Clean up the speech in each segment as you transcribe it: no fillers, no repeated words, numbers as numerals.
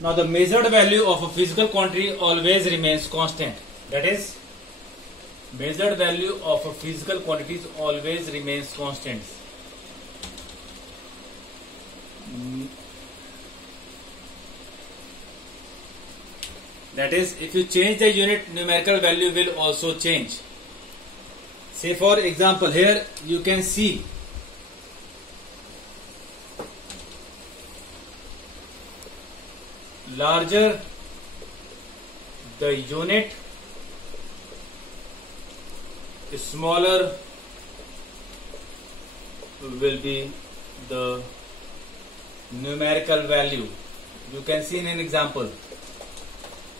Now the measured value of a physical quantity always remains constant. That is, measured value of a physical quantity always remains constant. That is, if you change the unit, numerical value will also change. Say for example, here you can see larger the unit, smaller will be the numerical value. You can see in an example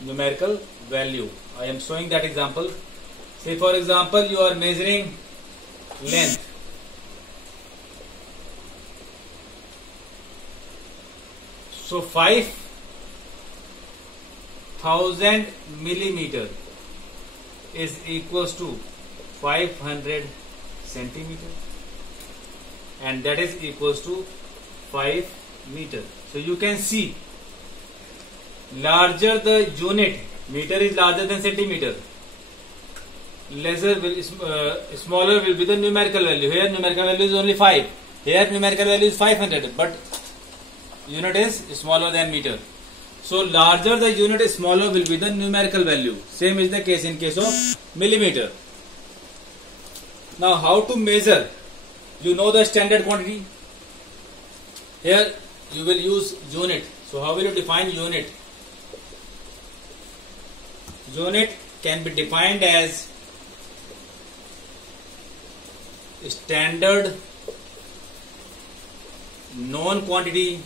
numerical value. I am showing that example. Say for example, you are measuring length. So 5000 millimeter is equals to 500 centimeter, and that is equals to 5 meter. So you can see, larger the unit, meter is larger than centimeter, smaller will be the numerical value. Here numerical value is only 5, here numerical value is 500, but unit is smaller than meter. So larger the unit, smaller will be the numerical value. Same is the case in case of millimeter. Now how to measure? You know the standard quantity. Here you will use unit. So how will you define unit? Unit can be defined as standard known quantity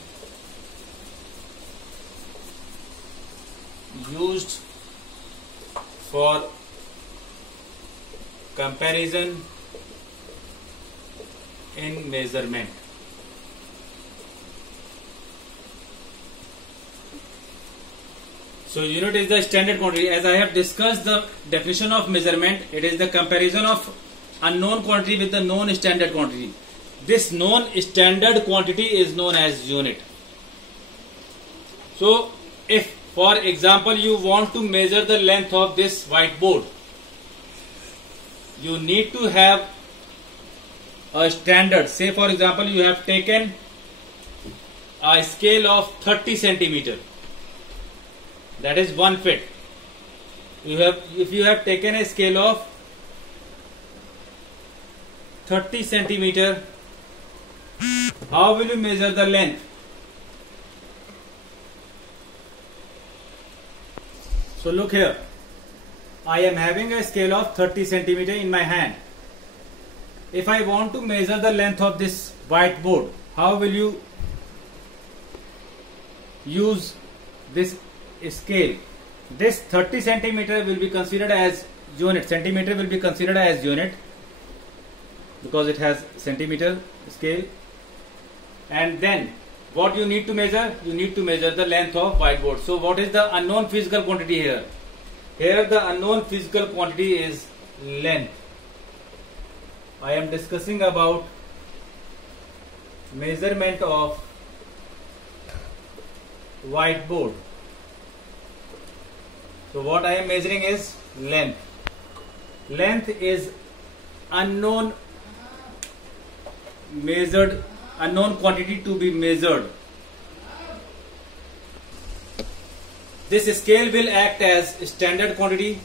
used for comparison in measurement. So unit is the standard quantity. As I have discussed the definition of measurement, it is the comparison of unknown quantity with the known standard quantity. This known standard quantity is known as unit. So if for example you want to measure the length of this whiteboard, you need to have a standard. Say for example you have taken a scale of 30 centimeter. That is 1 feet. If you have taken a scale of 30 centimeter, how will you measure the length? So look here, I am having a scale of 30 centimeter in my hand. If I want to measure the length of this whiteboard, how will you use this scale? This 30 centimeter will be considered as unit. Centimeter will be considered as unit because it has centimeter scale. And then what you need to measure? You need to measure the length of whiteboard. So what is the unknown physical quantity here? Here the unknown physical quantity is length. I am discussing about measurement of whiteboard. So what I am measuring is length. Length is unknown quantity to be measured. This scale will act as standard quantity,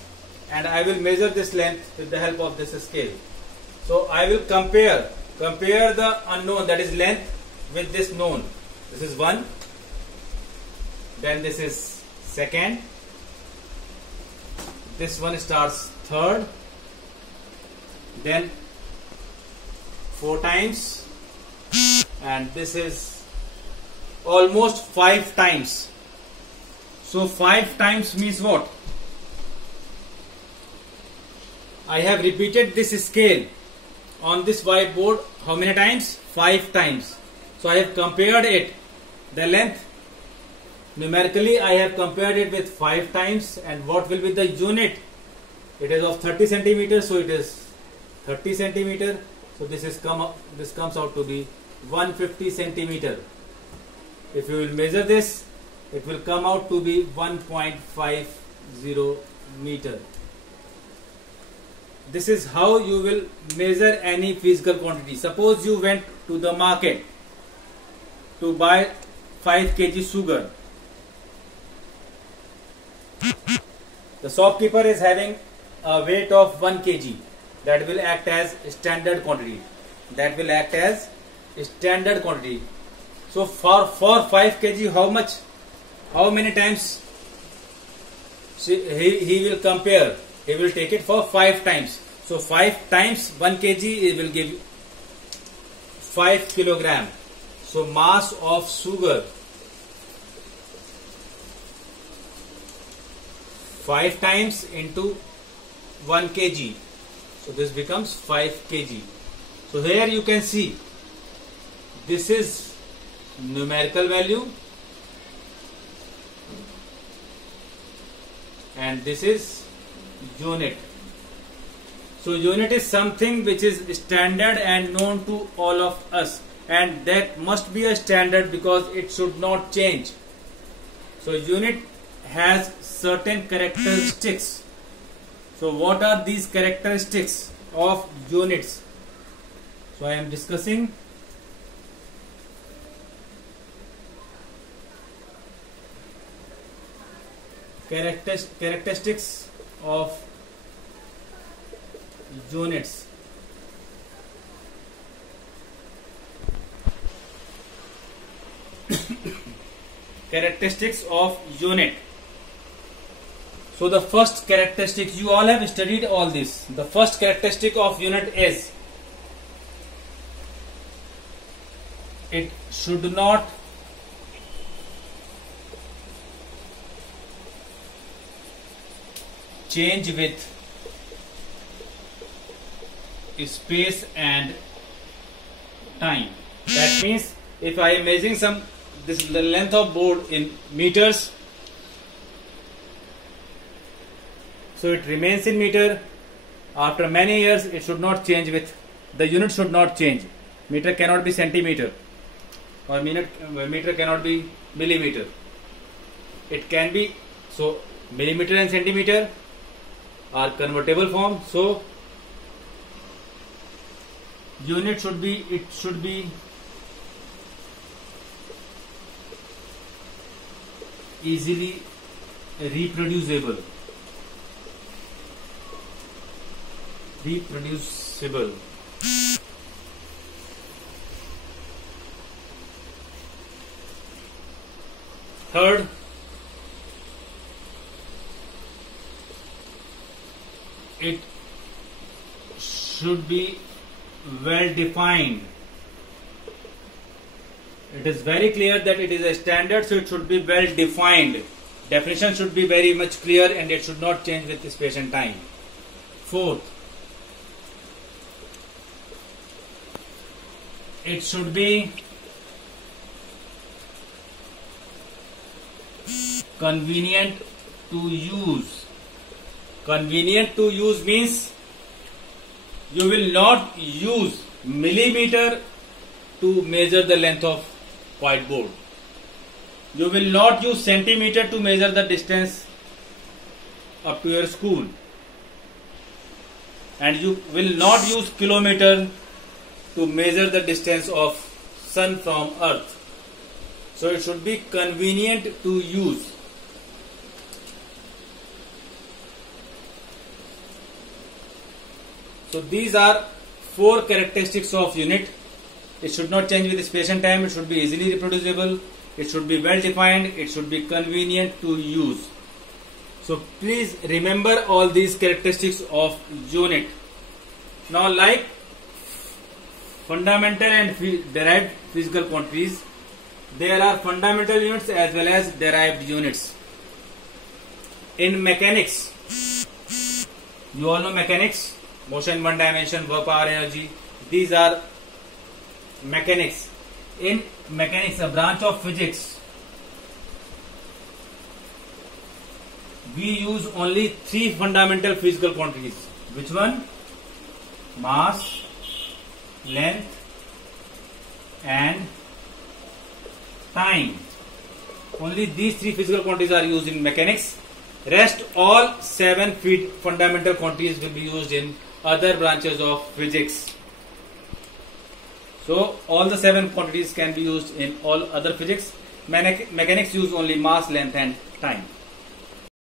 and I will measure this length with the help of this scale. So I will compare the unknown, that is length, with this known. This is 1, then this is 2nd, this one starts 3rd, then 4 times, and this is almost 5 times. So 5 times means what? I have repeated this scale on this whiteboard how many times? 5 times. So I have compared it, the length, numerically I have compared it with 5 times, and what will be the unit? It is of 30 centimeters, so it is 30 centimeter. So this comes out to be 150 centimeter. If you will measure this, it will come out to be 1.50 meter. This is how you will measure any physical quantity. Suppose you went to the market to buy 5 kg sugar. The shopkeeper is having a weight of 1 kg. That will act as standard quantity. That will act as standard quantity. So for 5 kg, how many times he will compare? He will take it for 5 times. So 5 times 1 kg, it will give 5 kilogram. So mass of sugar 5 times into 1 kg. So this becomes 5 kg. So here you can see this is numerical value and this is unit. So unit is something which is standard and known to all of us, and that must be a standard because it should not change. So unit has certain characteristics. So what are these characteristics of units? So I am discussing characteristics of units. Characteristics of unit. So the first characteristic, you all have studied all this. The first characteristic of unit is it should not change with space and time. That means if I am measuring the length of board in meters, so it remains in meter. After many years, it should not change with the unit should not change. Meter cannot be centimeter, or meter cannot be millimeter. It can be, so millimeter and centimeter are convertible form. So unit should be easily reproducible. Third, it should be well defined. It is very clear that it is a standard, so it should be well defined. Definition should be very much clear and it should not change with space and time. Fourth, it should be convenient to use. Convenient to use means you will not use millimeter to measure the length of whiteboard. You will not use centimeter to measure the distance up to your school. And you will not use kilometer to measure the distance of sun from earth. So it should be convenient to use. So these are 4 characteristics of unit. It should not change with space and time. It should be easily reproducible. It should be well defined. It should be convenient to use. So please remember all these characteristics of unit. Now, like fundamental and derived physical quantities, there are fundamental units as well as derived units. In mechanics, you all know mechanics, motion, one dimension, work, power, energy. These are mechanics. In mechanics, a branch of physics, we use only 3 fundamental physical quantities. Which one? Mass, length and time. only these 3 physical quantities are used in mechanics. Rest all 7 fundamental quantities will be used in other branches of physics. So all the 7 quantities can be used in all other physics. Mechanics use only mass, length and time.